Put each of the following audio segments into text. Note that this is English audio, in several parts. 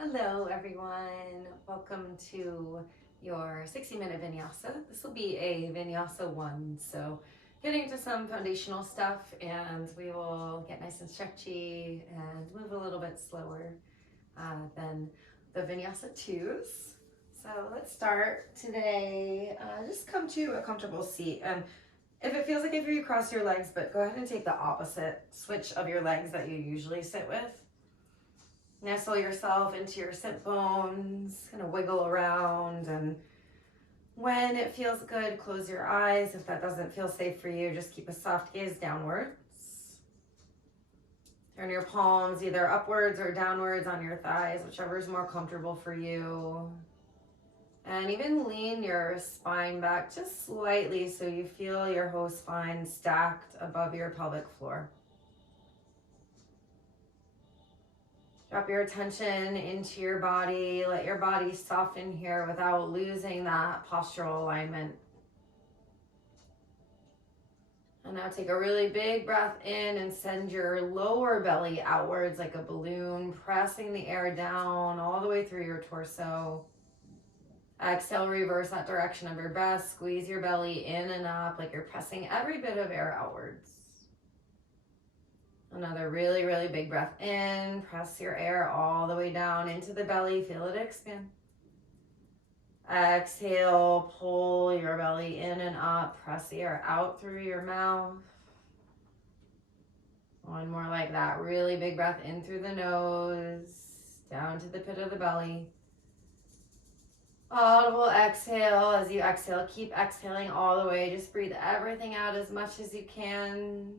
Hello everyone, welcome to your 60-minute Vinyasa. This will be a Vinyasa 1, so getting into some foundational stuff and we will get nice and stretchy and move a little bit slower than the Vinyasa 2s. So let's start today. Just come to a comfortable seat, and if it feels like if you cross your legs, but go ahead and take the opposite switch of your legs that you usually sit with. Nestle yourself into your sit bones, kind of wiggle around, and when it feels good, close your eyes. If that doesn't feel safe for you, just keep a soft gaze downwards. Turn your palms either upwards or downwards on your thighs, whichever is more comfortable for you. And even lean your spine back just slightly so you feel your whole spine stacked above your pelvic floor. Drop your attention into your body. Let your body soften here without losing that postural alignment. And now take a really big breath in and send your lower belly outwards like a balloon, pressing the air down all the way through your torso. Exhale, reverse that direction of your breath. Squeeze your belly in and up like you're pressing every bit of air outwards. Another really, really big breath in. Press your air all the way down into the belly. Feel it expand. Exhale, pull your belly in and up. Press the air out through your mouth. One more like that. Really big breath in through the nose, down to the pit of the belly. Audible exhale. As you exhale, keep exhaling all the way. Just breathe everything out as much as you can.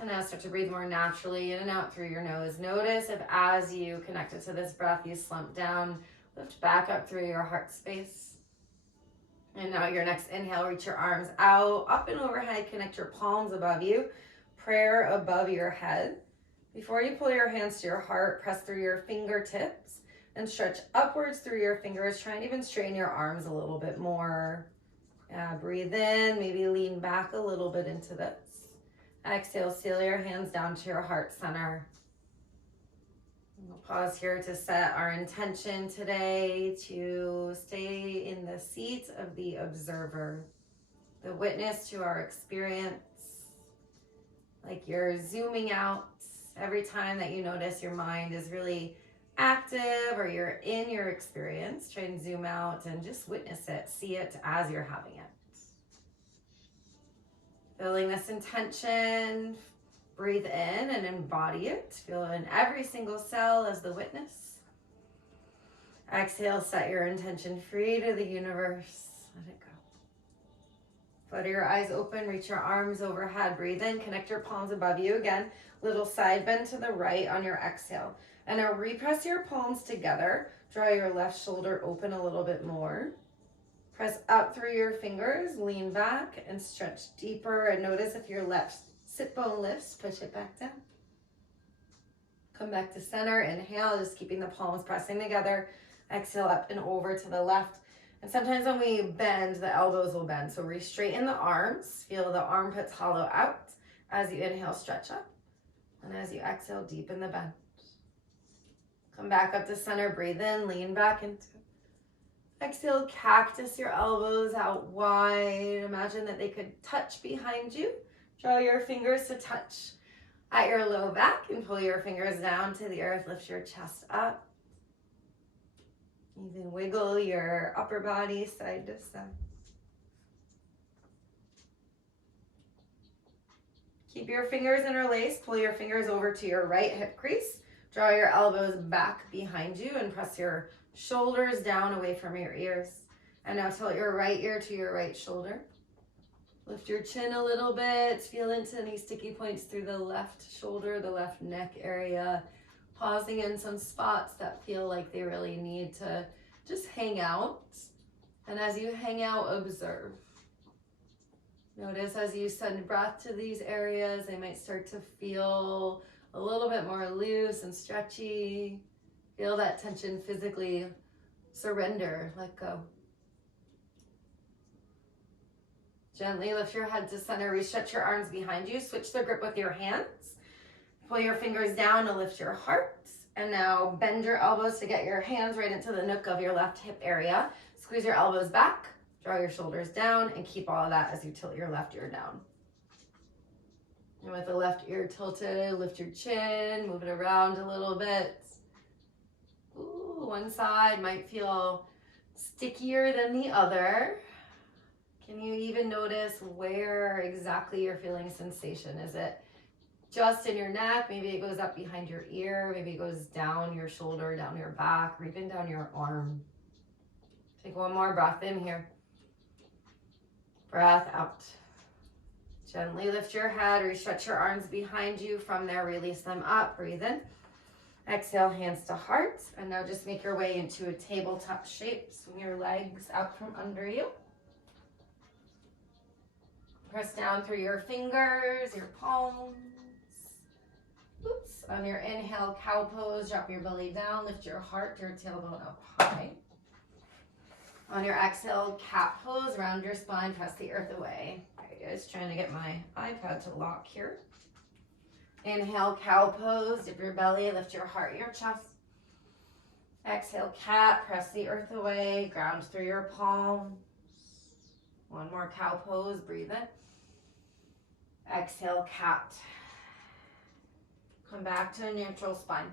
And now start to breathe more naturally in and out through your nose. Notice if as you connected to this breath, you slump down, lift back up through your heart space. And now your next inhale, reach your arms out, up and overhead, connect your palms above you, prayer above your head. Before you pull your hands to your heart, press through your fingertips and stretch upwards through your fingers. Try and even straighten your arms a little bit more. Breathe in, maybe lean back a little bit into this. Exhale, seal your hands down to your heart center. We'll pause here to set our intention today to stay in the seat of the observer, the witness to our experience. Like you're zooming out every time that you notice your mind is really active or you're in your experience. Try and zoom out and just witness it, see it as you're having it. Feeling this intention, breathe in and embody it. Feel in every single cell as the witness. Exhale, set your intention free to the universe. Let it go. Flutter your eyes open, reach your arms overhead. Breathe in, connect your palms above you. Again, little side bend to the right on your exhale. And now repress your palms together. Draw your left shoulder open a little bit more. Press up through your fingers, lean back and stretch deeper. And notice if your left sit bone lifts, push it back down. Come back to center, inhale, just keeping the palms pressing together. Exhale up and over to the left. And sometimes when we bend, the elbows will bend. So re-straighten the arms, feel the armpits hollow out. As you inhale, stretch up. And as you exhale, deepen the bend. Come back up to center, breathe in, lean back into it. Exhale, cactus your elbows out wide. Imagine that they could touch behind you. Draw your fingers to touch at your low back and pull your fingers down to the earth. Lift your chest up. Even wiggle your upper body side to side. Keep your fingers interlaced. Pull your fingers over to your right hip crease. Draw your elbows back behind you and press your shoulders down away from your ears. And now tilt your right ear to your right shoulder. Lift your chin a little bit. Feel into any sticky points through the left shoulder, the left neck area. Pausing in some spots that feel like they really need to just hang out. And as you hang out, observe. Notice as you send breath to these areas, they might start to feel a little bit more loose and stretchy. Feel that tension physically surrender, let go. Gently lift your head to center, re-stretch your arms behind you, switch the grip with your hands. Pull your fingers down to lift your heart. And now bend your elbows to get your hands right into the nook of your left hip area. Squeeze your elbows back, draw your shoulders down, and keep all of that as you tilt your left ear down. And with the left ear tilted, lift your chin, move it around a little bit. Ooh, one side might feel stickier than the other. Can you even notice where exactly you're feeling sensation? Is it just in your neck? Maybe it goes up behind your ear. Maybe it goes down your shoulder, down your back, or even down your arm. Take one more breath in here. Breath out. Gently lift your head, re-stretch your arms behind you. From there, release them up. Breathe in. Exhale, hands to heart. And now just make your way into a tabletop shape. Swing your legs out from under you. Press down through your fingers, your palms. Oops. On your inhale, cow pose, drop your belly down, lift your heart, your tailbone up high. On your exhale, cat pose, round your spine, press the earth away. There it is, trying to get my iPad to lock here. Inhale, cow pose, dip your belly, lift your heart, your chest. Exhale, cat, press the earth away, ground through your palms. One more cow pose, breathe in. Exhale, cat. Come back to a neutral spine.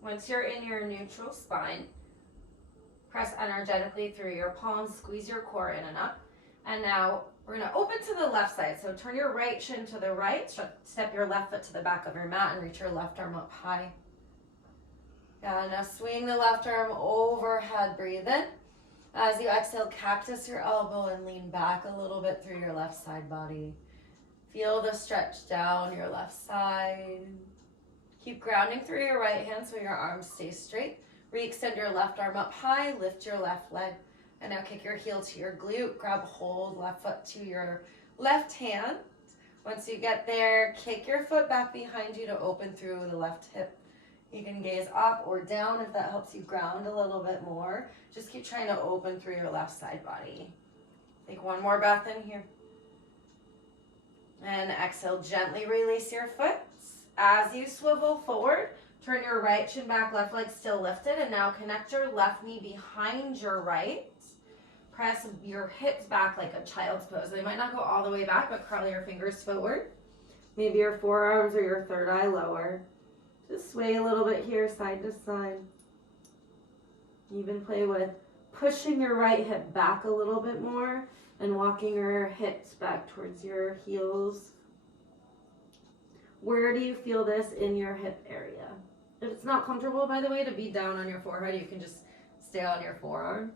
Once you're in your neutral spine, press energetically through your palms, squeeze your core in and up. And now we're gonna open to the left side. So turn your right shin to the right, step your left foot to the back of your mat and reach your left arm up high. And now swing the left arm overhead, breathe in. As you exhale, cactus your elbow and lean back a little bit through your left side body. Feel the stretch down your left side. Keep grounding through your right hand so your arms stay straight. Re-extend your left arm up high, lift your left leg. And now kick your heel to your glute, grab hold, left foot to your left hand. Once you get there, kick your foot back behind you to open through the left hip. You can gaze up or down if that helps you ground a little bit more. Just keep trying to open through your left side body. Take one more breath in here. And exhale, gently release your foot. As you swivel forward, turn your right shin back, left leg still lifted, and now connect your left knee behind your right. Press your hips back like a child's pose. They might not go all the way back, but curl your fingers forward. Maybe your forearms or your third eye lower. Just sway a little bit here, side to side. Even play with pushing your right hip back a little bit more and walking your hips back towards your heels. Where do you feel this in your hip area? If it's not comfortable, by the way, to be down on your forehead, you can just stay on your forearm.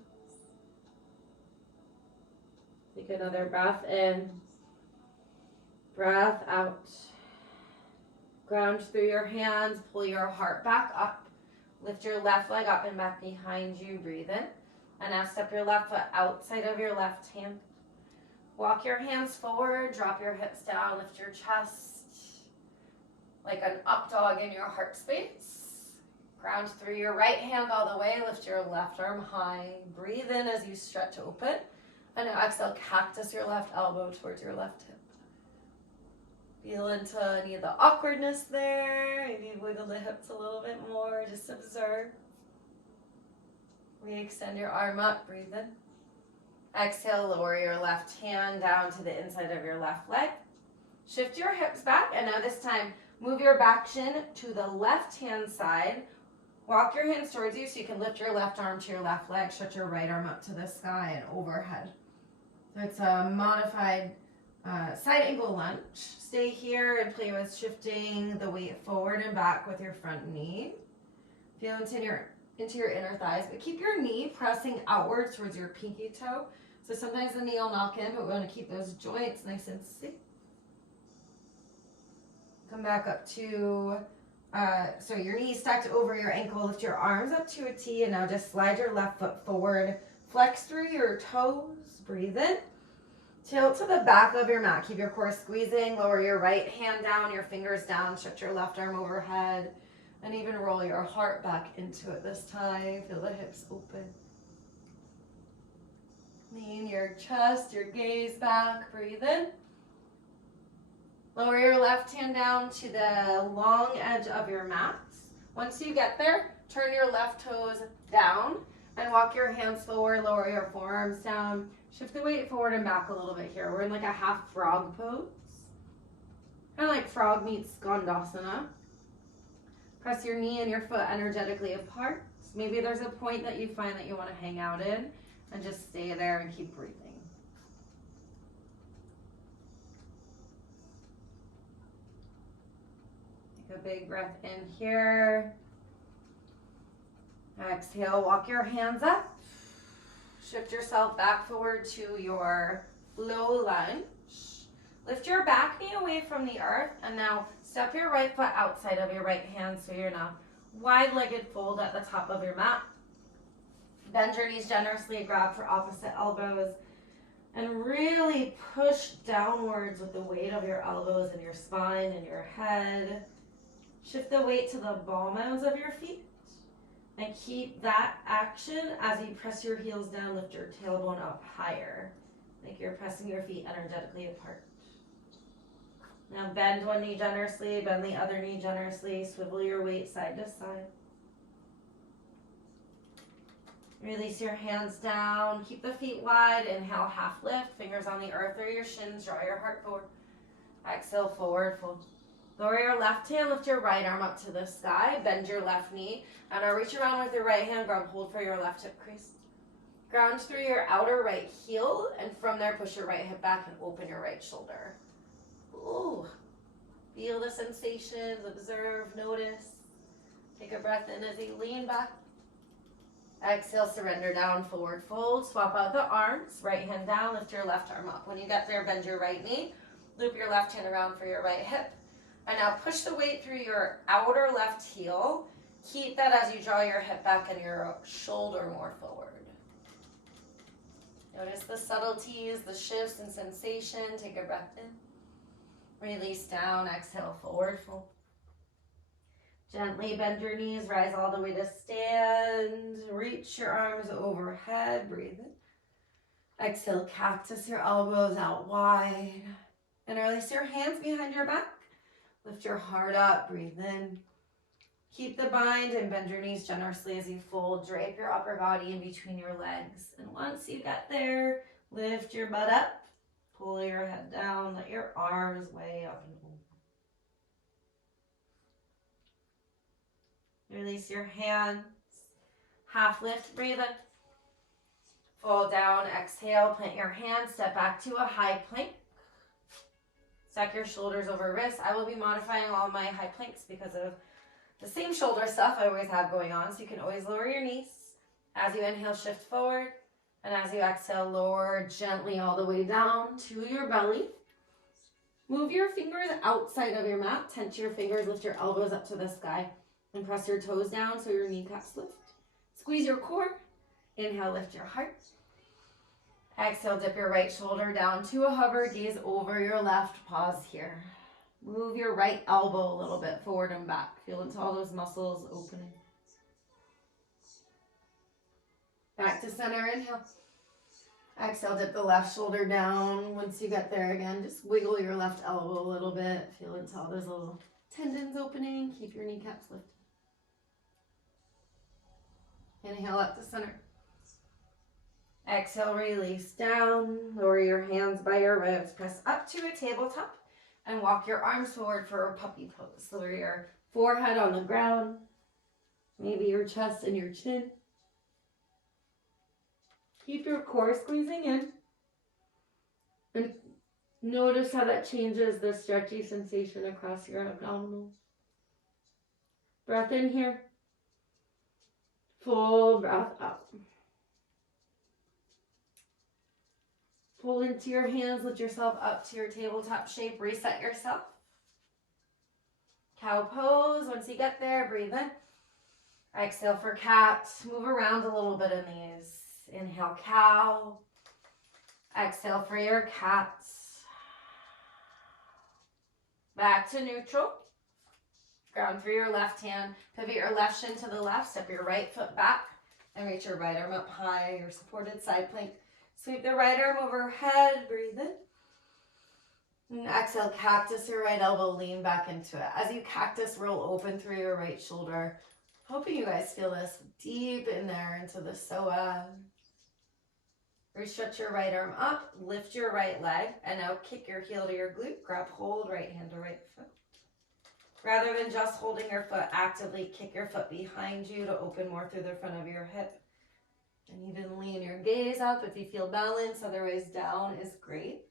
Take another breath in, breath out. Ground through your hands, pull your heart back up. Lift your left leg up and back behind you, breathe in. And now step your left foot outside of your left hand. Walk your hands forward, drop your hips down, lift your chest like an up dog in your heart space. Ground through your right hand all the way, lift your left arm high. Breathe in as you stretch open. And now exhale, cactus your left elbow towards your left hip. Feel into any of the awkwardness there. Maybe wiggle the hips a little bit more. Just observe. Re-extend your arm up. Breathe in. Exhale, lower your left hand down to the inside of your left leg. Shift your hips back. And now this time, move your back shin to the left hand side. Walk your hands towards you so you can lift your left arm to your left leg. Stretch your right arm up to the sky and overhead. So it's a modified side angle lunge. Stay here and play with shifting the weight forward and back with your front knee. Feel into your inner thighs, but keep your knee pressing outwards towards your pinky toe. So sometimes the knee will knock in, but we want to keep those joints nice and safe. Come back up to, so your knee stacked over your ankle. Lift your arms up to a T, and now just slide your left foot forward. Flex through your toes. Breathe in. Tilt to the back of your mat. Keep your core squeezing. Lower your right hand down, your fingers down. Stretch your left arm overhead. And even roll your heart back into it this time. Feel the hips open. Lean your chest, your gaze back. Breathe in. Lower your left hand down to the long edge of your mat. Once you get there, turn your left toes down and walk your hands forward, lower your forearms down. Shift the weight forward and back a little bit here. We're in like a half frog pose. Kind of like frog meets Skandasana. Press your knee and your foot energetically apart. Maybe there's a point that you find that you want to hang out in, and just stay there and keep breathing. Take a big breath in here. Exhale, walk your hands up. Shift yourself back forward to your low lunge. Lift your back knee away from the earth, and now step your right foot outside of your right hand so you're in a wide-legged fold at the top of your mat. Bend your knees generously, grab for opposite elbows, and really push downwards with the weight of your elbows and your spine and your head. Shift the weight to the ball mounds of your feet, and keep that action as you press your heels down, lift your tailbone up higher. Like you're pressing your feet energetically apart. Now bend one knee generously, bend the other knee generously, swivel your weight side to side. Release your hands down, keep the feet wide, inhale, half lift, fingers on the earth or your shins, draw your heart forward. Exhale, forward fold. Lower your left hand, lift your right arm up to the sky, bend your left knee, and now reach around with your right hand, grab hold for your left hip crease. Ground through your outer right heel, and from there push your right hip back and open your right shoulder. Ooh, feel the sensations, observe, notice. Take a breath in as you lean back. Exhale, surrender down, forward fold. Swap out the arms, right hand down, lift your left arm up. When you get there, bend your right knee, loop your left hand around for your right hip. And now push the weight through your outer left heel. Keep that as you draw your hip back and your shoulder more forward. Notice the subtleties, the shifts and sensation. Take a breath in. Release down, exhale, forward fold. Gently bend your knees, rise all the way to stand. Reach your arms overhead, breathe in. Exhale, cactus your elbows out wide. And release your hands behind your back. Lift your heart up, breathe in. Keep the bind and bend your knees generously as you fold. Drape your upper body in between your legs. And once you get there, lift your butt up. Pull your head down, let your arms way up and over. Release your hands. Half lift, breathe in. Fold down, exhale, plant your hands, step back to a high plank. Stack your shoulders over wrists. I will be modifying all my high planks because of the same shoulder stuff I always have going on, so you can always lower your knees. As you inhale, shift forward. And as you exhale, lower gently all the way down to your belly. Move your fingers outside of your mat. Tense your fingers, lift your elbows up to the sky. And press your toes down so your kneecaps lift. Squeeze your core. Inhale, lift your heart. Exhale, dip your right shoulder down to a hover. Gaze over your left. Pause here. Move your right elbow a little bit forward and back. Feel into all those muscles opening. Back to center, inhale. Exhale, dip the left shoulder down. Once you get there again, just wiggle your left elbow a little bit. Feel into all those little tendons opening. Keep your kneecaps lifted. Inhale up to center. Exhale, release down. Lower your hands by your ribs. Press up to a tabletop and walk your arms forward for a puppy pose. Lower your forehead on the ground. Maybe your chest and your chin. Keep your core squeezing in. And notice how that changes the stretchy sensation across your abdominals. Breath in here. Full breath out. Pull into your hands, lift yourself up to your tabletop shape, reset yourself. Cow pose, once you get there, breathe in. Exhale for cat, move around a little bit in these. Inhale, cow. Exhale for your cat. Back to neutral. Ground through your left hand, pivot your left shin to the left, step your right foot back, and reach your right arm up high, your supported side plank. Sweep the right arm overhead, breathe in. Exhale, cactus your right elbow, lean back into it. As you cactus, roll open through your right shoulder. Hoping you guys feel this deep in there into the psoas. Restretch your right arm up, lift your right leg, and now kick your heel to your glute. Grab hold, right hand to right foot. Rather than just holding your foot, actively kick your foot behind you to open more through the front of your hip. And even lean your gaze up if you feel balance, otherwise down is great.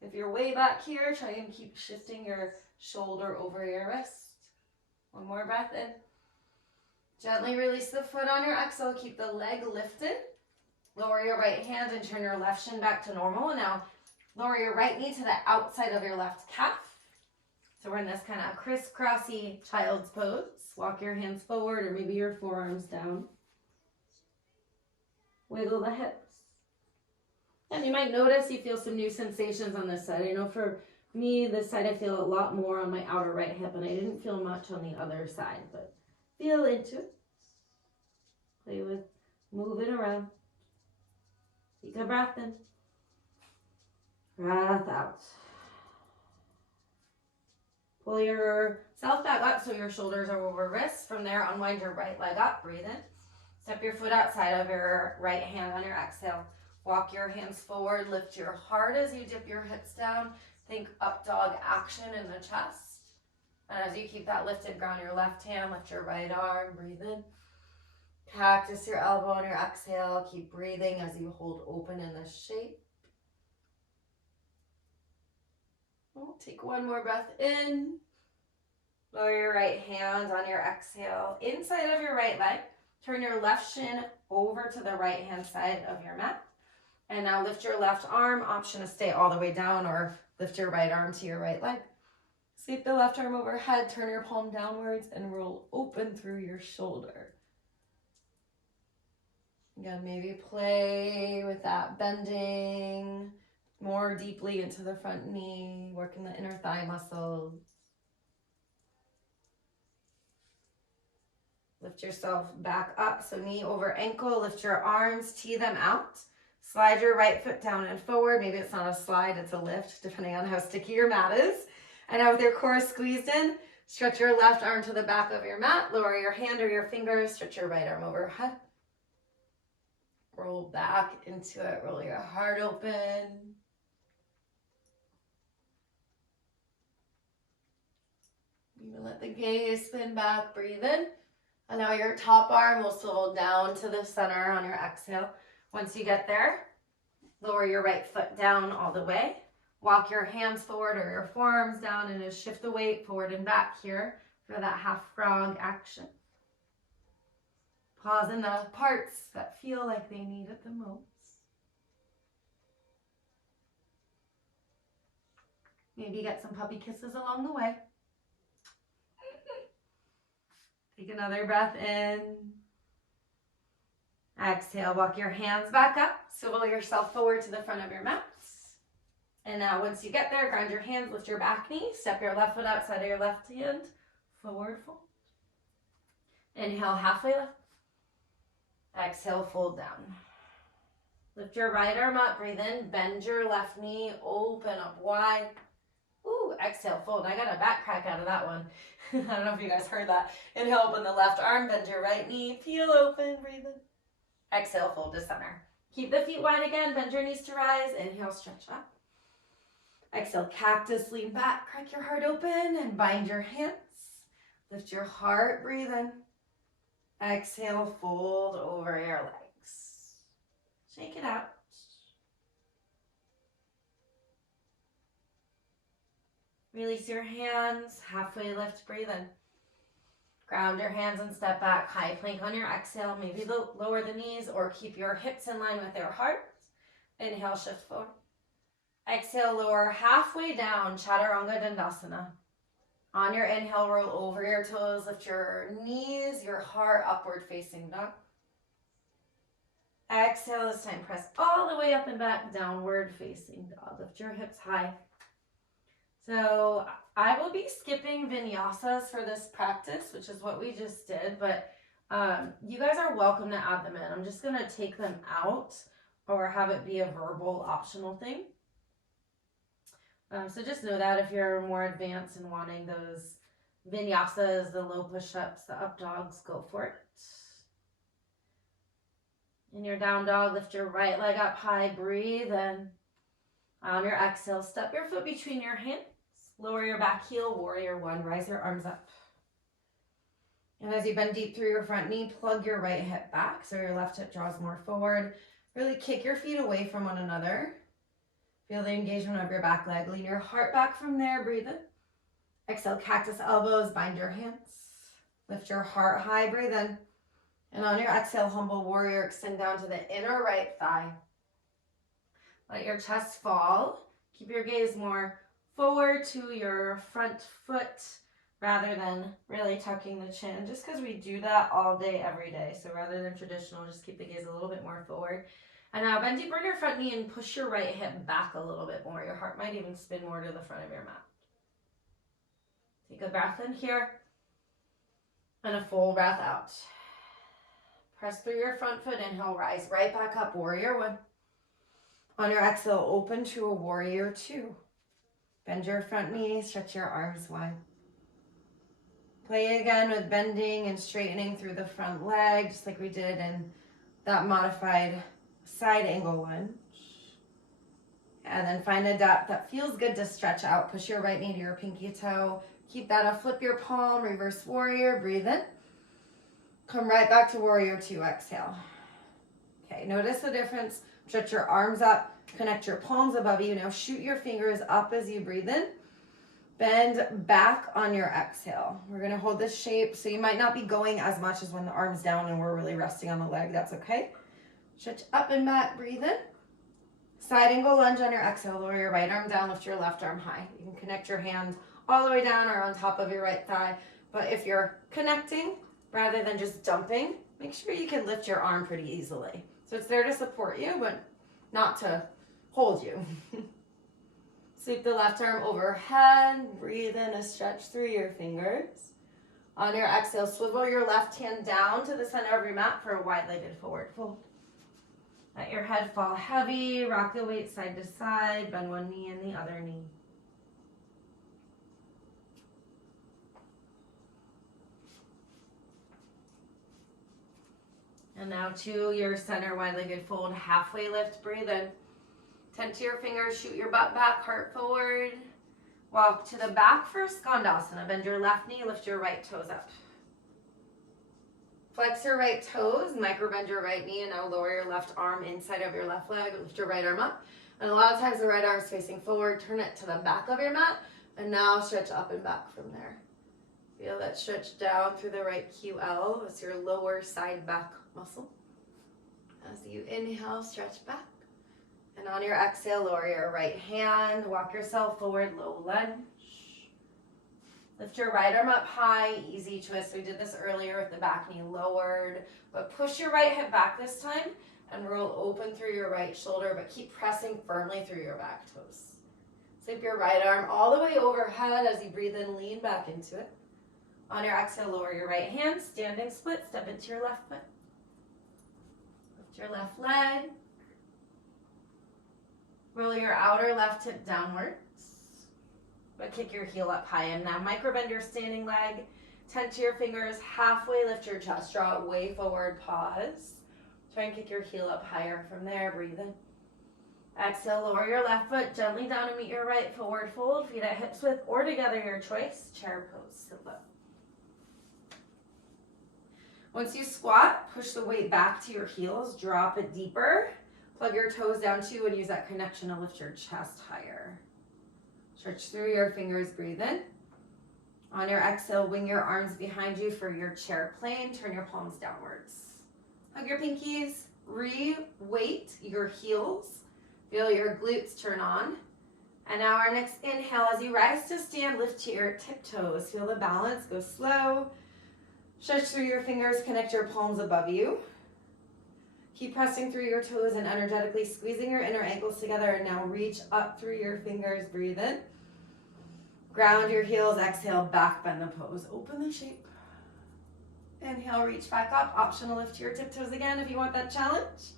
If you're way back here, try and keep shifting your shoulder over your wrist. One more breath in. Gently release the foot on your exhale, keep the leg lifted. Lower your right hand and turn your left shin back to normal. And now lower your right knee to the outside of your left calf. So we're in this kind of crisscrossy child's pose. Walk your hands forward or maybe your forearms down. Wiggle the hips. And you might notice you feel some new sensations on this side. I know for me, this side I feel a lot more on my outer right hip, and I didn't feel much on the other side, but feel into it. Play with, move it around. Take a breath in. Breath out. Pull yourself back up so your shoulders are over wrists. From there, unwind your right leg up. Breathe in. Step your foot outside of your right hand on your exhale. Walk your hands forward. Lift your heart as you dip your hips down. Think up dog action in the chest. And as you keep that lifted, ground your left hand. Lift your right arm. Breathe in. Cactus your elbow on your exhale. Keep breathing as you hold open in this shape. We'll take one more breath in. Lower your right hand on your exhale. Inside of your right leg. Turn your left shin over to the right hand side of your mat. And now lift your left arm. Option to stay all the way down or lift your right arm to your right leg. Sweep the left arm overhead. Turn your palm downwards and roll open through your shoulder. Again, maybe play with that bending more deeply into the front knee, working the inner thigh muscles. Lift yourself back up, so knee over ankle. Lift your arms, tee them out. Slide your right foot down and forward. Maybe it's not a slide, it's a lift, depending on how sticky your mat is. And now with your core squeezed in, stretch your left arm to the back of your mat. Lower your hand or your fingers. Stretch your right arm overhead. Roll back into it. Roll your heart open. Even let the gaze spin back. Breathe in. And now your top arm will swivel down to the center on your exhale. Once you get there, lower your right foot down all the way. Walk your hands forward or your forearms down and just shift the weight forward and back here for that half frog action. Pause in the parts that feel like they need it the most. Maybe get some puppy kisses along the way. Take another breath in. Exhale, walk your hands back up. Swivel yourself forward to the front of your mat. And now once you get there, ground your hands, lift your back knee, step your left foot outside of your left hand, forward fold. Inhale, halfway lift. Exhale, fold down. Lift your right arm up, breathe in, bend your left knee, open up wide. Ooh, exhale, fold. I got a back crack out of that one. I don't know if you guys heard that. Inhale, open the left arm, bend your right knee, peel open, breathe in. Exhale, fold to center. Keep the feet wide again, bend your knees to rise. Inhale, stretch up. Exhale, cactus, lean back, crack your heart open and bind your hands. Lift your heart, breathe in. Exhale, fold over your legs. Shake it out. Release your hands, halfway lift, breathe in. Ground your hands and step back, high plank on your exhale. Maybe lower the knees or keep your hips in line with your heart. Inhale, shift forward. Exhale, lower halfway down, Chaturanga Dandasana. On your inhale, roll over your toes, lift your knees, your heart, upward facing dog. Exhale, this time press all the way up and back, downward facing dog. Lift your hips high. So I will be skipping vinyasas for this practice, which is what we just did, but you guys are welcome to add them in. I'm just gonna take them out or have it be a verbal optional thing. So just know that if you're more advanced and wanting those vinyasas, the low push-ups, the up dogs, go for it. In your down dog, lift your right leg up high, breathe in. On your exhale, step your foot between your hands. Lower your back heel, warrior one, rise your arms up. And as you bend deep through your front knee, plug your right hip back so your left hip draws more forward. Really kick your feet away from one another. Feel the engagement of your back leg. Lean your heart back from there, breathe in. Exhale, cactus elbows, bind your hands. Lift your heart high, breathe in. And on your exhale, humble warrior, extend down to the inner right thigh. Let your chest fall. Keep your gaze more forward to your front foot rather than really tucking the chin, just because we do that all day, every day. So rather than traditional, just keep the gaze a little bit more forward. And now bend deeper in your front knee and push your right hip back a little bit more. Your heart might even spin more to the front of your mat. Take a breath in here and a full breath out. Press through your front foot, inhale, rise right back up, warrior one. On your exhale, open to a warrior two. Bend your front knee, stretch your arms wide. Play again with bending and straightening through the front leg, just like we did in that modified side angle lunge. And then find a depth that feels good to stretch out. Push your right knee to your pinky toe. Keep that up, flip your palm, reverse warrior, breathe in. Come right back to warrior two, exhale. Okay, notice the difference. Stretch your arms up, connect your palms above you. Now shoot your fingers up as you breathe in. Bend back on your exhale. We're gonna hold this shape, so you might not be going as much as when the arm's down and we're really resting on the leg, that's okay. Stretch up and back, breathe in. Side angle lunge on your exhale, lower your right arm down, lift your left arm high. You can connect your hand all the way down or on top of your right thigh, but if you're connecting rather than just dumping, make sure you can lift your arm pretty easily. So it's there to support you, but not to hold you. Sweep the left arm overhead, breathe in a stretch through your fingers. On your exhale, swivel your left hand down to the center of your mat for a wide-legged forward fold. Let your head fall heavy, rock the weight side to side, bend one knee and the other knee. And now to your center wide-legged fold, halfway lift, breathe in. Tent to your fingers, shoot your butt back, heart forward. Walk to the back for Skandasana. Bend your left knee, lift your right toes up. Flex your right toes, micro bend your right knee, and now lower your left arm inside of your left leg. Lift your right arm up. And a lot of times the right arm is facing forward. Turn it to the back of your mat, and now stretch up and back from there. Feel that stretch down through the right QL. It's your lower side back muscle. As you inhale, stretch back. And on your exhale, lower your right hand. Walk yourself forward, low lunge. Lift your right arm up high, easy twist. We did this earlier with the back knee lowered. But push your right hip back this time and roll open through your right shoulder, but keep pressing firmly through your back toes. Sweep your right arm all the way overhead as you breathe in, lean back into it. On your exhale, lower your right hand, standing split, step into your left foot. Lift your left leg. Roll your outer left hip downwards, but kick your heel up high. And now micro bend your standing leg, tent to your fingers, halfway lift your chest, draw it way forward, pause. Try and kick your heel up higher from there, breathe in. Exhale, lower your left foot gently down and meet your right forward fold, feet at hips width or together, your choice, chair pose, sit low. Once you squat, push the weight back to your heels, drop it deeper. Plug your toes down too and use that connection to lift your chest higher. Stretch through your fingers, breathe in. On your exhale, wing your arms behind you for your chair plane. Turn your palms downwards. Hug your pinkies, re-weight your heels. Feel your glutes turn on. And now our next inhale, as you rise to stand, lift to your tiptoes. Feel the balance, go slow. Stretch through your fingers, connect your palms above you. Keep pressing through your toes and energetically squeezing your inner ankles together. And now reach up through your fingers, breathe in. Ground your heels, exhale, back bend the pose. Open the shape. Inhale, reach back up. Optional lift to your tiptoes again if you want that challenge.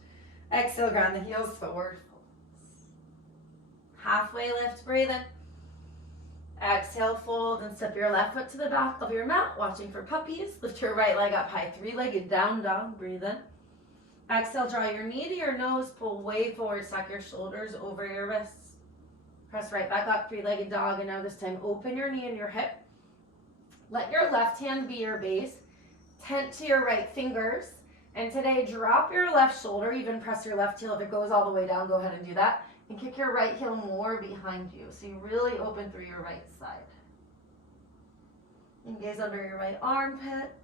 Exhale, ground the heels, forward folds. Halfway lift, breathe in. Exhale, fold and step your left foot to the back of your mat, watching for puppies. Lift your right leg up high, three-legged down dog, breathe in. Exhale, draw your knee to your nose, pull way forward, stack your shoulders over your wrists. Press right back up, three-legged dog, and now this time open your knee and your hip. Let your left hand be your base, tent to your right fingers, and today drop your left shoulder, even press your left heel. If it goes all the way down, go ahead and do that. And kick your right heel more behind you, so you really open through your right side. And gaze under your right armpit.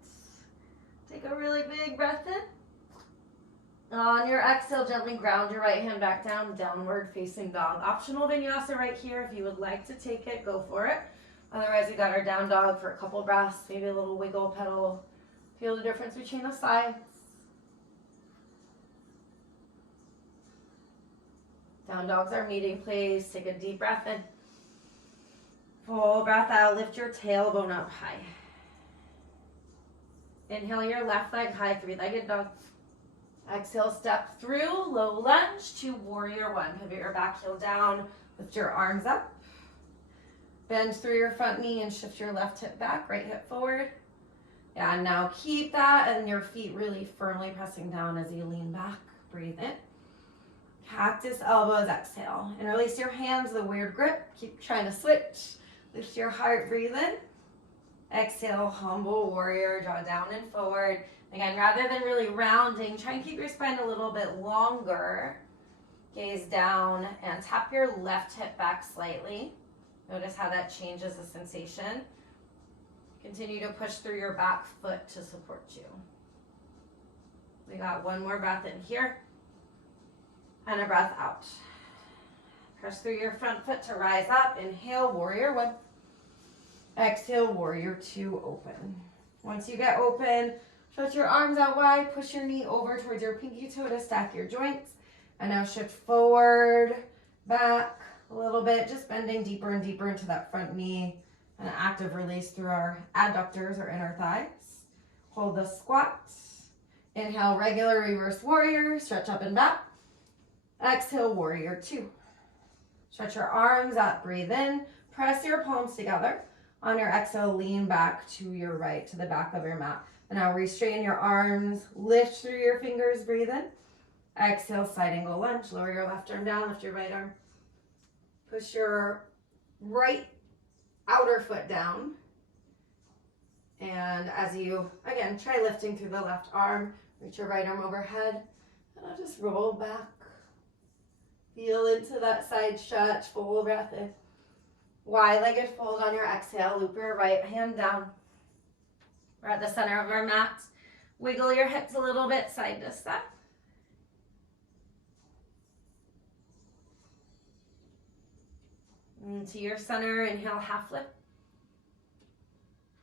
Take a really big breath in. On your exhale, gently ground your right hand back down, downward facing dog. Optional vinyasa right here. If you would like to take it, go for it. Otherwise, we got our down dog for a couple breaths, maybe a little wiggle pedal. Feel the difference between the sides. Down dog's our meeting place. Take a deep breath in. Full breath out. Lift your tailbone up high. Inhale your left leg high, three-legged dog. Exhale, step through, low lunge to warrior one. Pivot your back heel down. Lift your arms up. Bend through your front knee and shift your left hip back, right hip forward. Yeah, and now keep that and your feet really firmly pressing down as you lean back. Breathe in. Cactus elbows, exhale. And release your hands, the weird grip. Keep trying to switch. Lift your heart, breathe in. Exhale, humble warrior, draw down and forward. Again, rather than really rounding, try and keep your spine a little bit longer. Gaze down and tap your left hip back slightly. Notice how that changes the sensation. Continue to push through your back foot to support you. We got one more breath in here. And a breath out. Press through your front foot to rise up. Inhale, warrior one. Exhale, warrior two, open. Once you get open, stretch your arms out wide. Push your knee over towards your pinky toe to stack your joints. And now shift forward, back a little bit, just bending deeper and deeper into that front knee. An active release through our adductors or inner thighs. Hold the squat. Inhale, regular reverse warrior. Stretch up and back. Exhale, warrior two. Stretch your arms up, breathe in. Press your palms together. On your exhale, lean back to your right, to the back of your mat. And now re-straighten your arms, lift through your fingers, breathe in. Exhale, side angle lunge. Lower your left arm down, lift your right arm. Push your right outer foot down. And as you, again, try lifting through the left arm, reach your right arm overhead. And I'll just roll back. Feel into that side stretch, full breath in. Wide-legged fold on your exhale. Loop your right hand down. We're at the center of our mat. Wiggle your hips a little bit, side to side. Into your center, inhale, half lift.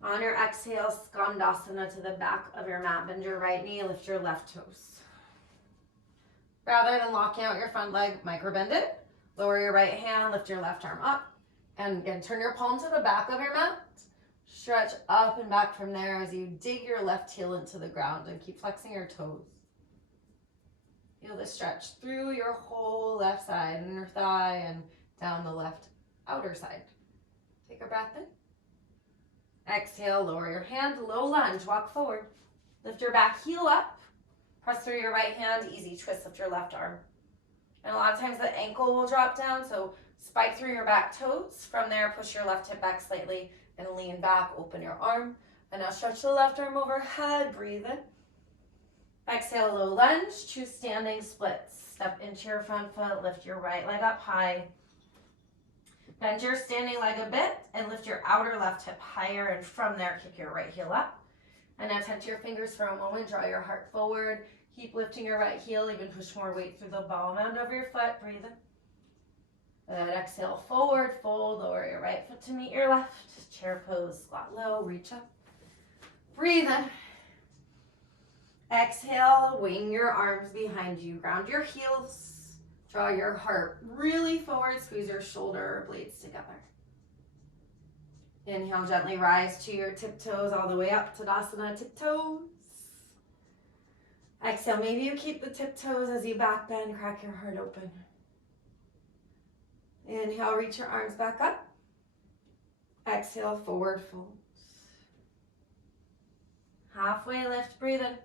On your exhale, Skandasana to the back of your mat. Bend your right knee, lift your left toes. Rather than locking out your front leg, micro bend it. Lower your right hand, lift your left arm up. And again, turn your palm to the back of your mat. Stretch up and back from there as you dig your left heel into the ground and keep flexing your toes. Feel the stretch through your whole left side, inner thigh, and down the left outer side. Take a breath in. Exhale, lower your hand, low lunge, walk forward. Lift your back heel up. Press through your right hand, easy twist, lift your left arm. And a lot of times the ankle will drop down, so spike through your back toes. From there, push your left hip back slightly and lean back, open your arm. And now stretch the left arm overhead, breathe in. Exhale, low lunge, two standing splits. Step into your front foot, lift your right leg up high. Bend your standing leg a bit and lift your outer left hip higher, and from there, kick your right heel up. And now touch your fingers for a moment, draw your heart forward. Keep lifting your right heel, even push more weight through the ball mound over your foot, breathe in. And exhale, forward fold, lower your right foot to meet your left. Chair pose, squat low, reach up. Breathe in. Exhale, wing your arms behind you. Ground your heels. Draw your heart really forward. Squeeze your shoulder blades together. Inhale, gently rise to your tiptoes all the way up. Tadasana, tiptoes. Exhale, maybe you keep the tiptoes as you back bend, crack your heart open. Inhale, reach your arms back up. Exhale, forward fold. Halfway lift, breathe in.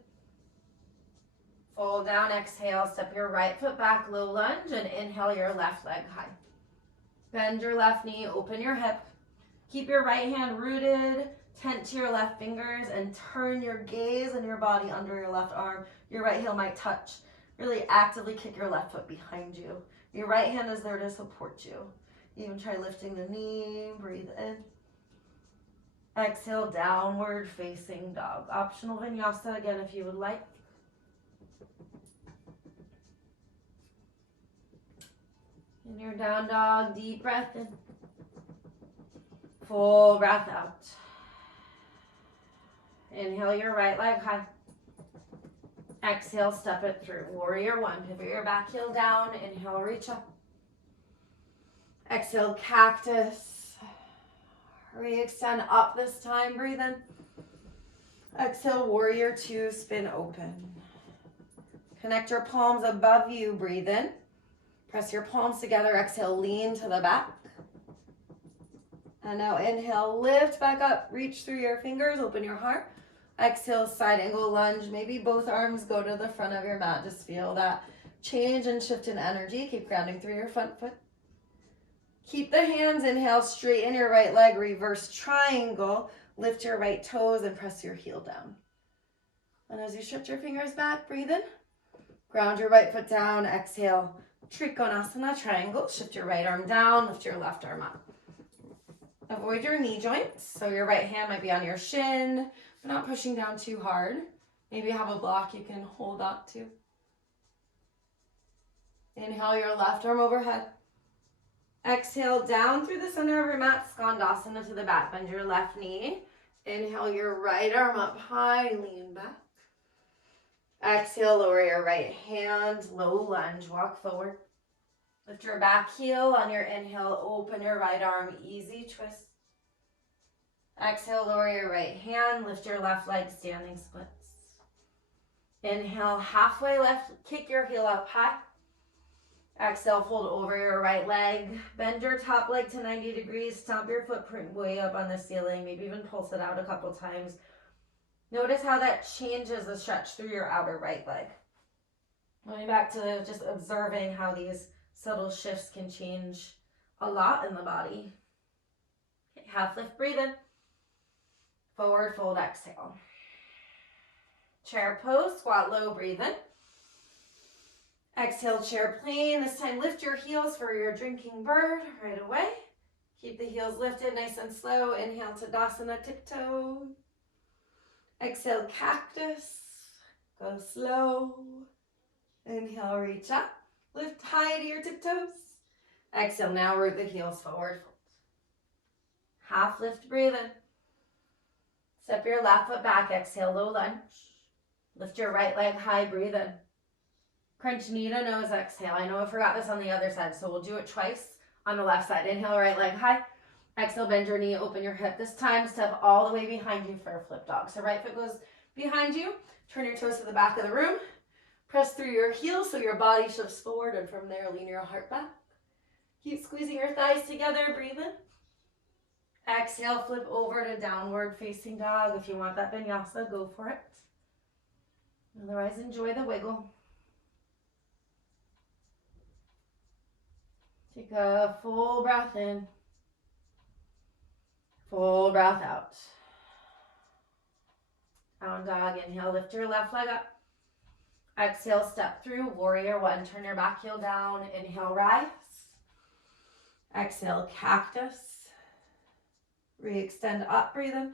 Fold down, exhale, step your right foot back, low lunge, and inhale your left leg high. Bend your left knee, open your hip. Keep your right hand rooted, tent to your left fingers, and turn your gaze and your body under your left arm. Your right heel might touch. Really actively kick your left foot behind you. Your right hand is there to support you. Even try lifting the knee, breathe in. Exhale, downward facing dog. Optional vinyasa again if you would like. In your down dog, deep breath in. Full breath out. Inhale your right leg high. Exhale, step it through. Warrior one. Pivot your back heel down. Inhale, reach up. Exhale, cactus. Re-extend up this time. Breathe in. Exhale, warrior two. Spin open. Connect your palms above you. Breathe in. Press your palms together. Exhale, lean to the back. And now inhale, lift back up. Reach through your fingers. Open your heart. Exhale, side angle lunge. Maybe both arms go to the front of your mat. Just feel that change and shift in energy. Keep grounding through your front foot. Keep the hands. Inhale, straighten your right leg. Reverse triangle. Lift your right toes and press your heel down. And as you stretch your fingers back, breathe in. Ground your right foot down. Exhale, Trikonasana, triangle. Shift your right arm down. Lift your left arm up. Avoid your knee joints. So your right hand might be on your shin, but not pushing down too hard. Maybe you have a block you can hold on to. Inhale your left arm overhead. Exhale down through the center of your mat, Skandasana to the back. Bend your left knee. Inhale your right arm up high, lean back. Exhale, lower your right hand, low lunge, walk forward. Lift your back heel on your inhale, open your right arm, easy twist. Exhale, lower your right hand, lift your left leg, standing splits. Inhale, halfway left, kick your heel up high. Exhale, fold over your right leg, bend your top leg to 90 degrees, stomp your footprint way up on the ceiling, maybe even pulse it out a couple times. Notice how that changes the stretch through your outer right leg. Going back to just observing how these subtle shifts can change a lot in the body. Okay, half lift, breathe in. Forward fold, exhale. Chair pose, squat low, breathe in. Exhale, chair plane. This time lift your heels for your drinking bird right away. Keep the heels lifted nice and slow. Inhale, Tadasana, tiptoe. Exhale, cactus. Go slow. Inhale, reach up. Lift high to your tiptoes. Exhale, now root the heels forward. Half lift, breathe in. Step your left foot back. Exhale, low lunge. Lift your right leg high, breathe in. Crunch knee to nose, exhale. I know I forgot this on the other side, so we'll do it twice on the left side. Inhale, right leg high. Exhale, bend your knee, open your hip. This time, step all the way behind you for a flip dog. So right foot goes behind you. Turn your toes to the back of the room. Press through your heels so your body shifts forward, and from there, lean your heart back. Keep squeezing your thighs together, breathe in. Exhale, flip over to downward facing dog. If you want that vinyasa, go for it. Otherwise, enjoy the wiggle. Take a full breath in. Full breath out. Down dog, inhale, lift your left leg up. Exhale, step through, warrior one. Turn your back heel down, inhale, rise. Exhale, cactus. Re-extend up, breathe in.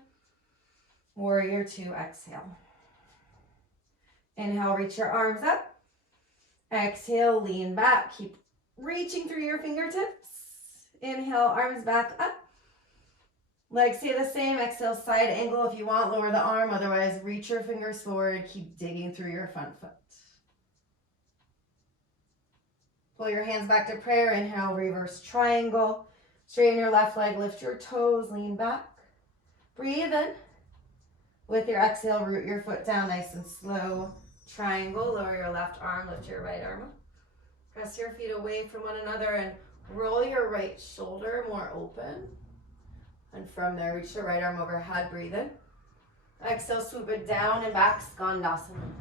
Warrior two, exhale. Inhale, reach your arms up. Exhale, lean back. Keep reaching through your fingertips. Inhale, arms back up. Legs stay the same. Exhale, side angle if you want. Lower the arm. Otherwise, reach your fingers forward. Keep digging through your front foot. Pull your hands back to prayer. Inhale, reverse triangle. Straighten your left leg. Lift your toes. Lean back. Breathe in. With your exhale, root your foot down nice and slow. Triangle. Lower your left arm. Lift your right arm up. Press your feet away from one another and roll your right shoulder more open. And from there, reach the right arm overhead, breathe in. Exhale, swoop it down and back, Skandasana.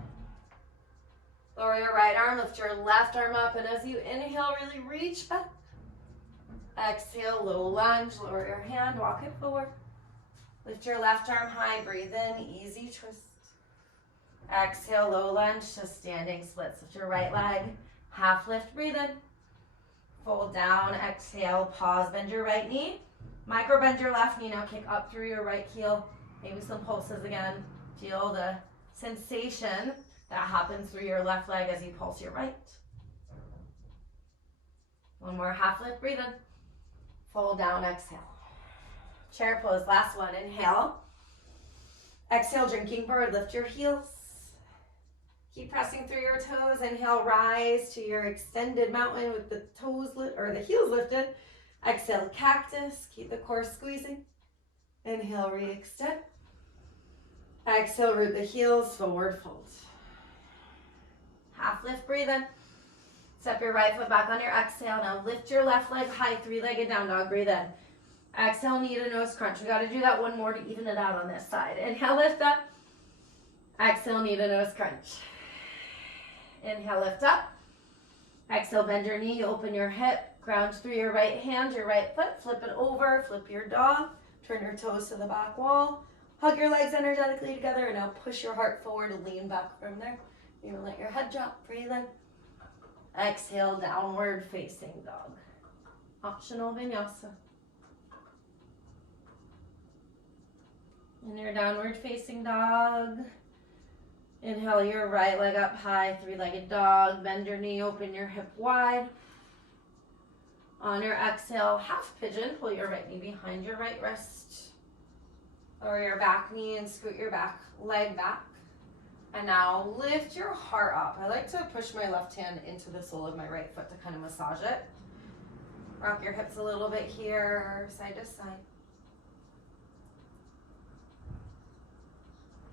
Lower your right arm, lift your left arm up, and as you inhale, really reach back. Exhale, low lunge, lower your hand, walk it forward. Lift your left arm high, breathe in, easy twist. Exhale, low lunge to standing splits. Lift your right leg, half lift, breathe in. Fold down, exhale, pause, bend your right knee. Micro bend your left knee, now kick up through your right heel. Maybe some pulses again. Feel the sensation that happens through your left leg as you pulse your right. One more half lift, breathe in. Fold down, exhale. Chair pose, last one, inhale. Exhale, drinking bird, lift your heels. Keep pressing through your toes. Inhale, rise to your extended mountain with the toes or the heels lifted. Exhale, cactus. Keep the core squeezing. Inhale, re-extend. Exhale, root the heels, forward fold. Half lift, breathe in. Step your right foot back on your exhale. Now lift your left leg high, three-legged down dog, breathe in. Exhale, knee to nose crunch. We got to do that one more to even it out on this side. Inhale, lift up. Exhale, knee to nose crunch. Inhale, lift up. Exhale, bend your knee, open your hip, ground through your right hand, your right foot, flip it over, flip your dog, turn your toes to the back wall, hug your legs energetically together, and now push your heart forward and lean back from there. You're gonna let your head drop, breathe in. Exhale, downward facing dog. Optional vinyasa. In your downward facing dog, inhale your right leg up high, three-legged dog. Bend your knee, open your hip wide. On your exhale, half pigeon. Pull your right knee behind your right wrist. Lower your back knee and scoot your back leg back. And now lift your heart up. I like to push my left hand into the sole of my right foot to kind of massage it. Rock your hips a little bit here, side to side.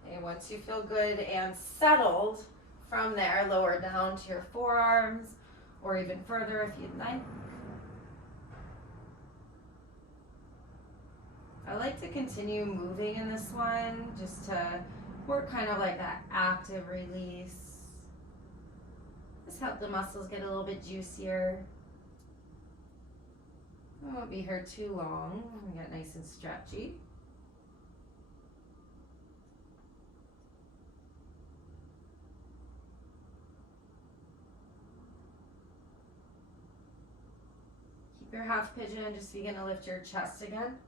Okay, once you feel good and settled, from there, lower down to your forearms, or even further if you'd like. I like to continue moving in this one, just to work kind of like that active release. Just help the muscles get a little bit juicier. I won't be here too long. We get nice and stretchy. Keep your half pigeon, just begin to lift your chest again.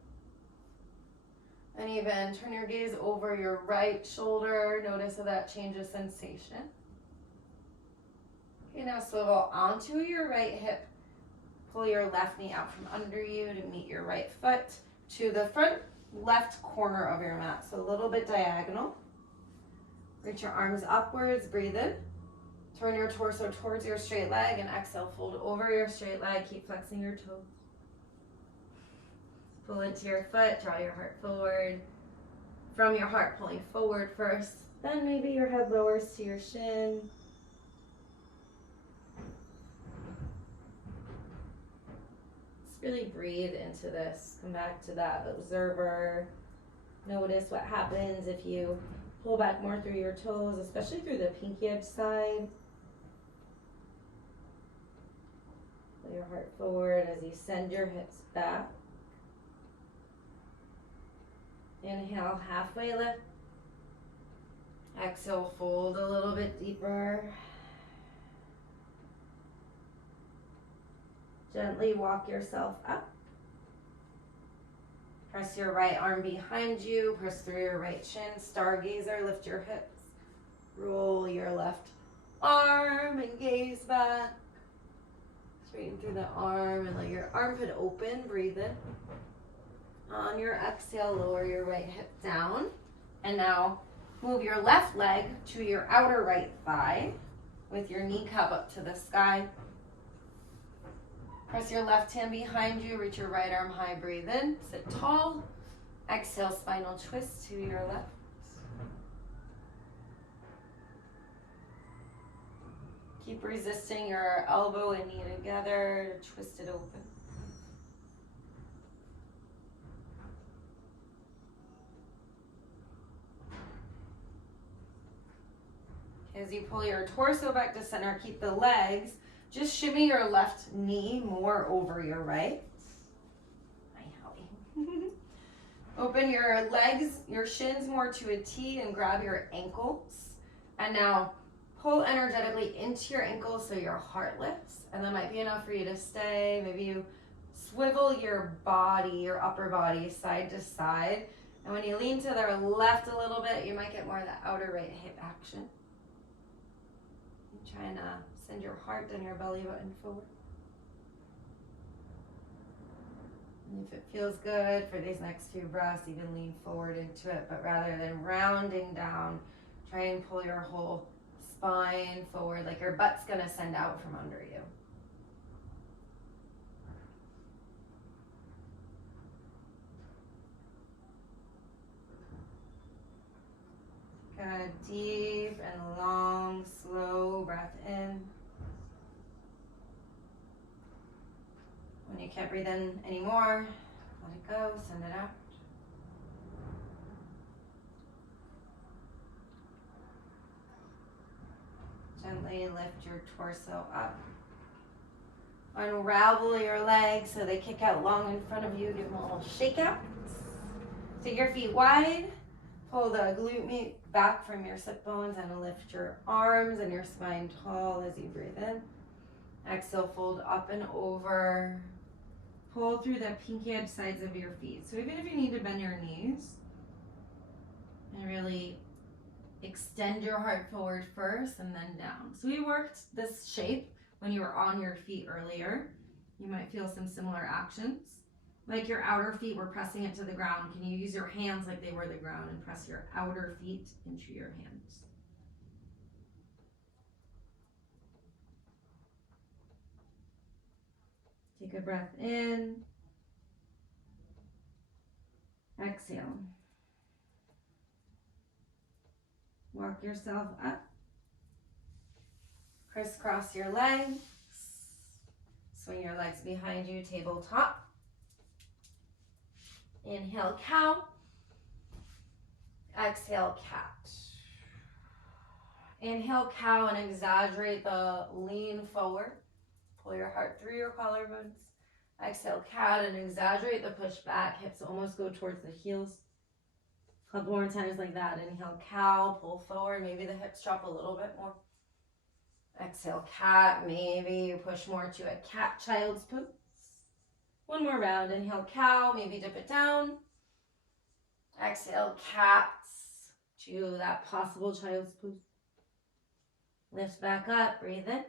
And even turn your gaze over your right shoulder. Notice how that changes sensation. Okay, now swivel onto your right hip. Pull your left knee out from under you to meet your right foot to the front left corner of your mat. So a little bit diagonal. Reach your arms upwards, breathe in. Turn your torso towards your straight leg and exhale, fold over your straight leg. Keep flexing your toes. Pull into your foot, draw your heart forward. From your heart, pulling forward first, then maybe your head lowers to your shin. Just really breathe into this. Come back to that observer. Notice what happens if you pull back more through your toes, especially through the pinky edge side. Pull your heart forward as you send your hips back. Inhale, halfway lift. Exhale, fold a little bit deeper. Gently walk yourself up. Press your right arm behind you. Press through your right shin. Stargazer, lift your hips. Roll your left arm and gaze back. Straighten through the arm and let your armpit open. Breathe in. On your exhale, lower your right hip down. And now move your left leg to your outer right thigh with your kneecap up to the sky. Press your left hand behind you, reach your right arm high, breathe in, sit tall. Exhale, spinal twist to your left. Keep resisting your elbow and knee together to twist it open. As you pull your torso back to center, keep the legs. Just shimmy your left knee more over your right. Hi, Howie. Open your legs, your shins more to a T and grab your ankles. And now pull energetically into your ankles so your heart lifts. And that might be enough for you to stay. Maybe you swivel your body, your upper body, side to side. And when you lean to the left a little bit, you might get more of that outer right hip action. You're trying to send your heart and your belly button forward. And if it feels good for these next few breaths, even lean forward into it. But rather than rounding down, try and pull your whole spine forward, like your butt's going to send out from under you. Good, deep and long, slow breath in. When you can't breathe in anymore, let it go, send it out. Gently lift your torso up. Unravel your legs so they kick out long in front of you. Give them a little shake out. Take your feet wide. Pull the glute med back from your sit bones and lift your arms and your spine tall as you breathe in. Exhale, fold up and over. Pull through the pinky-edge sides of your feet. So even if you need to bend your knees and really extend your heart forward first and then down. So we worked this shape when you were on your feet earlier. You might feel some similar actions. Like your outer feet were pressing it to the ground. Can you use your hands like they were the ground and press your outer feet into your hands? Take a breath in. Exhale. Walk yourself up. Crisscross your legs. Swing your legs behind you, tabletop. Inhale, cow. Exhale, cat. Inhale, cow, and exaggerate the lean forward. Pull your heart through your collarbones. Exhale, cat, and exaggerate the push back. Hips almost go towards the heels. A couple more times like that. Inhale, cow, pull forward. Maybe the hips drop a little bit more. Exhale, cat. Maybe you push more to a cat child's pose. One more round. Inhale, cow. Maybe dip it down. Exhale, cats to that possible child's pose. Lift back up. Breathe in.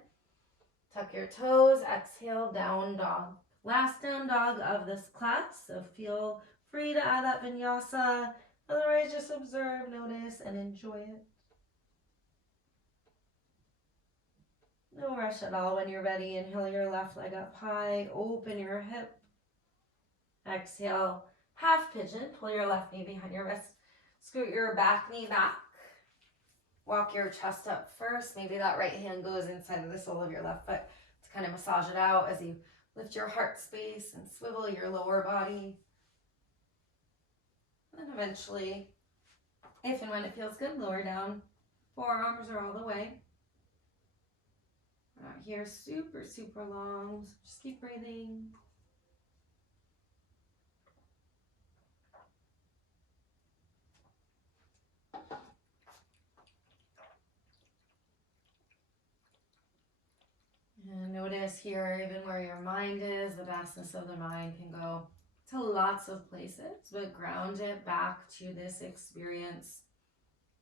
Tuck your toes. Exhale, down dog. Last down dog of this class. So feel free to add that vinyasa. Otherwise, just observe, notice, and enjoy it. No rush at all. When you're ready, inhale your left leg up high. Open your hip. Exhale, half pigeon. Pull your left knee behind your wrist. Scoot your back knee back. Walk your chest up first. Maybe that right hand goes inside of the sole of your left foot to kind of massage it out as you lift your heart space and swivel your lower body. And eventually, if and when it feels good, lower down. Forearms are all the way. We're not here super, super long. So just keep breathing. And notice here, even where your mind is, the vastness of the mind can go to lots of places, but ground it back to this experience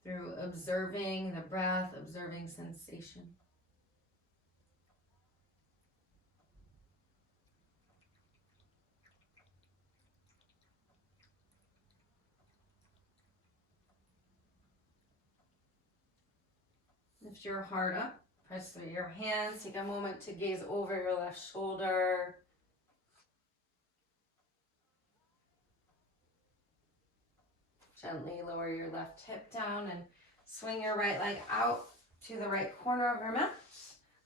through observing the breath, observing sensation. Lift your heart up, press through your hands, take a moment to gaze over your left shoulder. Gently lower your left hip down and swing your right leg out to the right corner of your mat.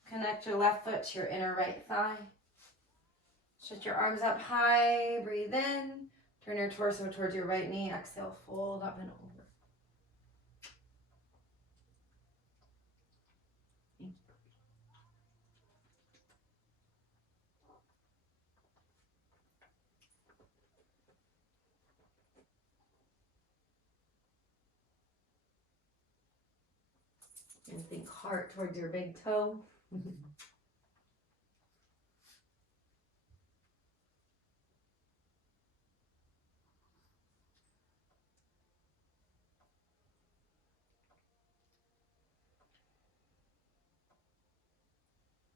Connect your left foot to your inner right thigh. Stretch your arms up high, breathe in. Turn your torso towards your right knee. Exhale, fold up and over. And think heart towards your big toe.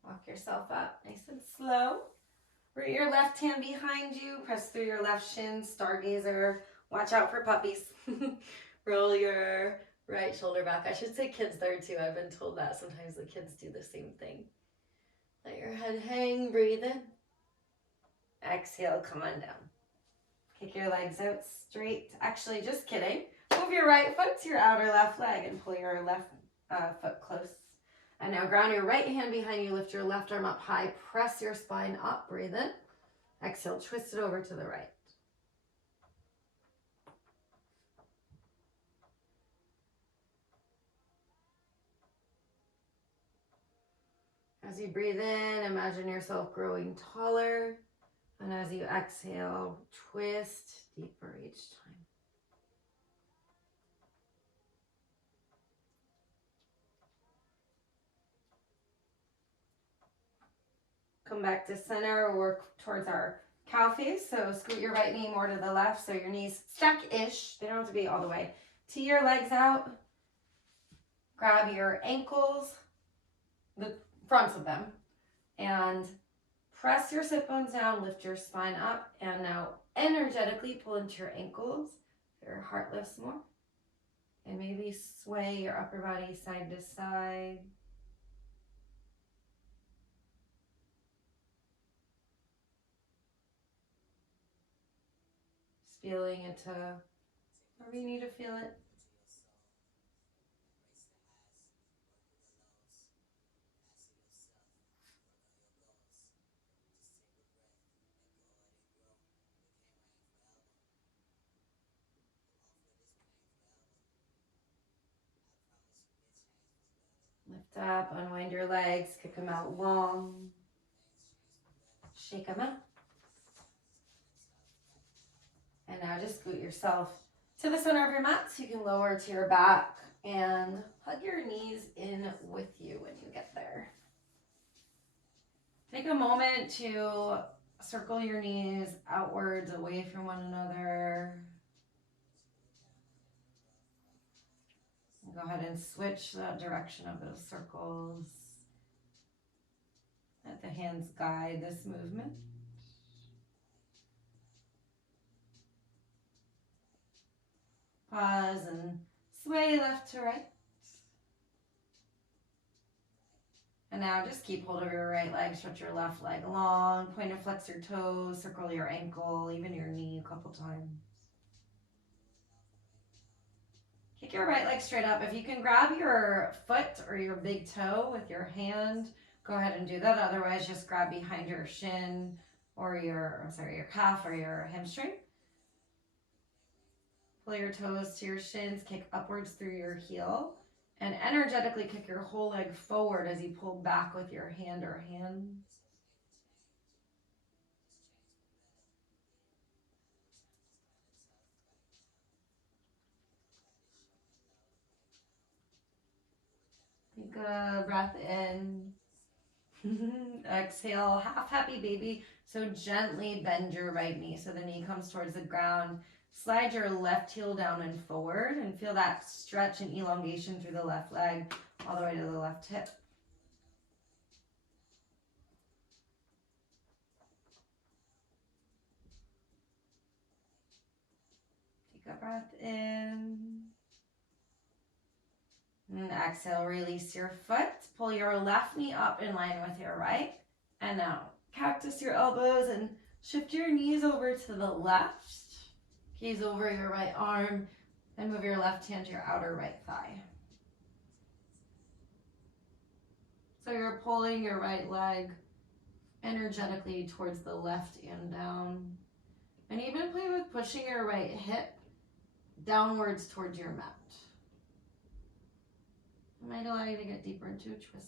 Walk yourself up nice and slow. Root your left hand behind you. Press through your left shin, stargazer. Watch out for puppies. Roll your right shoulder back. I should say kids there too. I've been told that sometimes the kids do the same thing. Let your head hang, breathe in. Exhale, come on down. Kick your legs out straight. Actually, just kidding. Move your right foot to your outer left leg and pull your left foot close. And now ground your right hand behind you. Lift your left arm up high. Press your spine up. Breathe in. Exhale, twist it over to the right. As you breathe in, imagine yourself growing taller. And as you exhale, twist deeper each time. Come back to center, work towards our cow face. So scoot your right knee more to the left so your knees stack-ish. They don't have to be all the way. Tee your legs out. Grab your ankles, the fronts of them, and press your sit bones down, lift your spine up, and now energetically pull into your ankles. Your heart lifts more. And maybe sway your upper body side to side. Just feeling it to wherever you need to feel it. Lift up, unwind your legs, kick them out long. Shake them out. And now just scoot yourself to the center of your mat so you can lower to your back and hug your knees in with you when you get there. Take a moment to circle your knees outwards, away from one another. Go ahead and switch the direction of those circles. Let the hands guide this movement. Pause and sway left to right. And now just keep hold of your right leg, stretch your left leg long, point and flex your toes, circle your ankle, even your knee a couple times. Kick your right leg straight up. If you can grab your foot or your big toe with your hand, go ahead and do that. Otherwise, just grab behind your shin or your calf or your hamstring. Pull your toes to your shins, kick upwards through your heel, and energetically kick your whole leg forward as you pull back with your hand or hands. Take a breath in. Exhale, half happy baby. So gently bend your right knee so the knee comes towards the ground. Slide your left heel down and forward and feel that stretch and elongation through the left leg all the way to the left hip. Take a breath in. And exhale, release your foot. Pull your left knee up in line with your right. And now cactus your elbows and shift your knees over to the left. Gaze over your right arm and move your left hand to your outer right thigh. So you're pulling your right leg energetically towards the left and down. And even play with pushing your right hip downwards towards your mat. It might allow you to get deeper into a twist.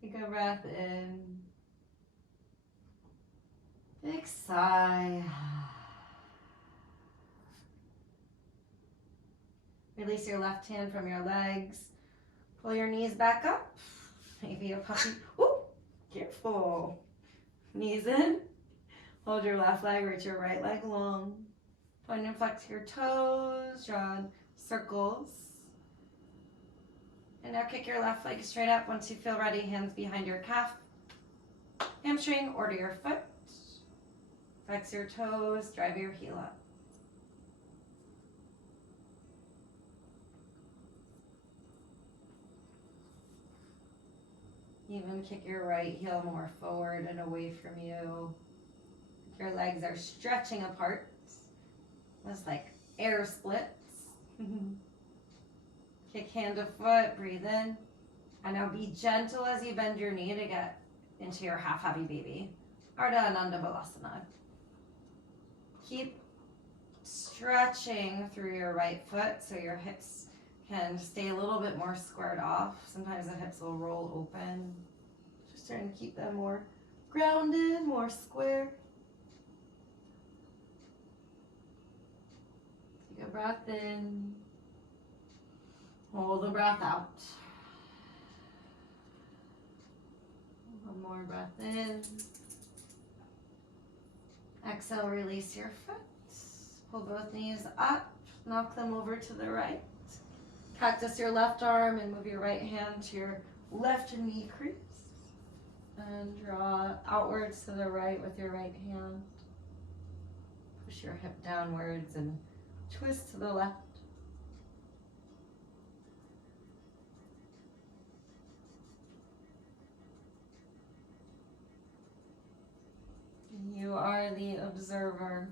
Take a breath in. sigh. Release your left hand from your legs. Pull your knees back up. Maybe a puppy. Ooh, careful. Knees in. Hold your left leg, reach your right leg long. Point and flex your toes, draw circles. And now kick your left leg straight up. Once you feel ready, hands behind your calf, hamstring, or to your foot. Flex your toes, drive your heel up. Even kick your right heel more forward and away from you. Your legs are stretching apart. It's like air splits. Kick hand to foot, breathe in. And now be gentle as you bend your knee to get into your half happy baby. Ardha Ananda Balasana. Keep stretching through your right foot so your hips can stay a little bit more squared off. Sometimes the hips will roll open. Just trying to keep them more grounded, more square. Take a breath in. Hold the breath out. One more breath in. Exhale, release your foot. Pull both knees up. Knock them over to the right. Cactus your left arm and move your right hand to your left knee crease. And draw outwards to the right with your right hand. Push your hip downwards and twist to the left. You are the observer.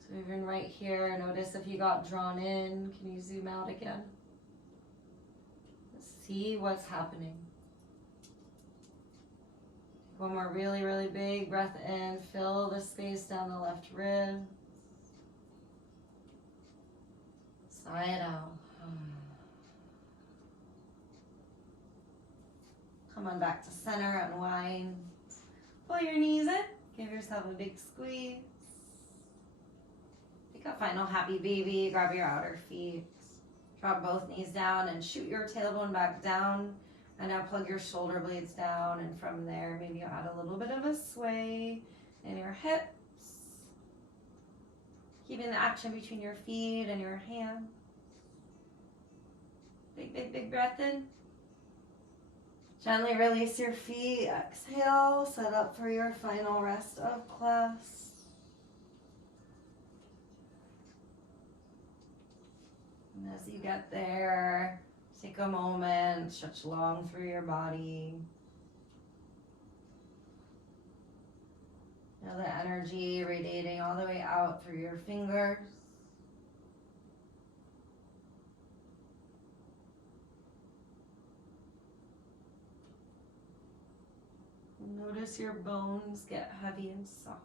So even right here, notice if you got drawn in. Can you zoom out again? See what's happening. One more really, really big breath in. Fill the space down the left rib. Sigh it out. Come on back to center, unwind. Pull your knees in. Give yourself a big squeeze. Take a final happy baby. Grab your outer feet. Drop both knees down and shoot your tailbone back down. And now plug your shoulder blades down. And from there, maybe you add a little bit of a sway in your hips. Keeping the action between your feet and your hands. Big, big, big breath in. Gently release your feet. Exhale. Set up for your final rest of class. And as you get there, take a moment, stretch long through your body. Feel the energy radiating all the way out through your fingers. Notice your bones get heavy and soft.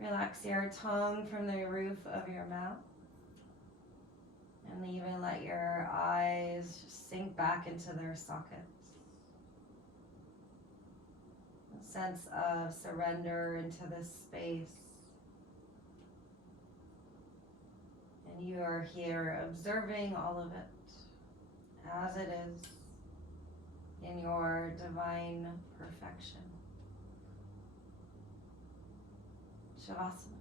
Relax your tongue from the roof of your mouth. And even let your eyes just sink back into their sockets. A sense of surrender into this space. And you are here observing all of it as it is in your divine perfection. Shavasana.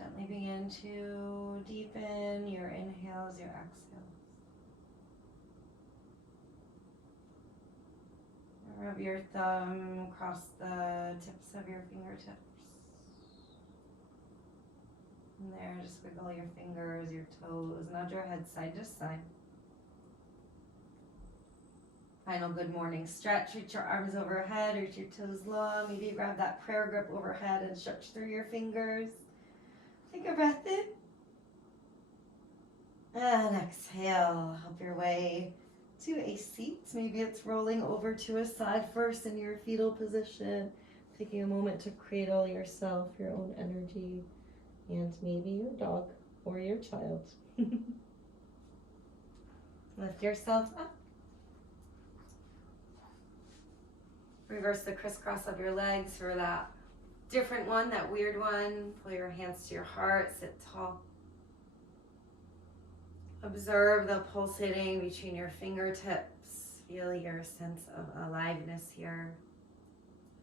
Gently begin to deepen your inhales, your exhales. Rub your thumb across the tips of your fingertips. And there, just wiggle your fingers, your toes, nod your head side to side. Final good morning stretch. Reach your arms overhead, reach your toes long. Maybe grab that prayer grip overhead and stretch through your fingers. Take a breath in. And exhale. Help your way to a seat. Maybe it's rolling over to a side first in your fetal position. Taking a moment to cradle yourself, your own energy, and maybe your dog or your child. Lift yourself up. Reverse the crisscross of your legs for that different one, that weird one. Pull your hands to your heart, sit tall. Observe the pulsating between your fingertips. Feel your sense of aliveness here.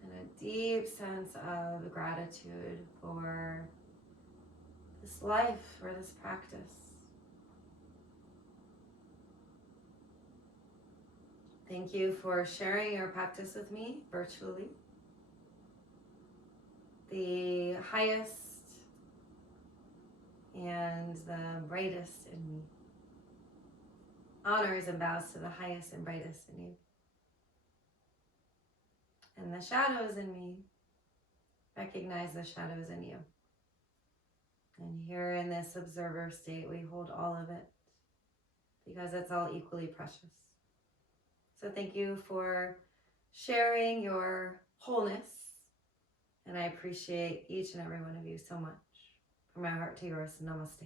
And a deep sense of gratitude for this life, for this practice. Thank you for sharing your practice with me virtually. The highest and the brightest in me. Honors and bows to the highest and brightest in you. And the shadows in me, recognize the shadows in you. And here in this observer state, we hold all of it because it's all equally precious. So thank you for sharing your wholeness. And I appreciate each and every one of you so much. From my heart to yours, namaste.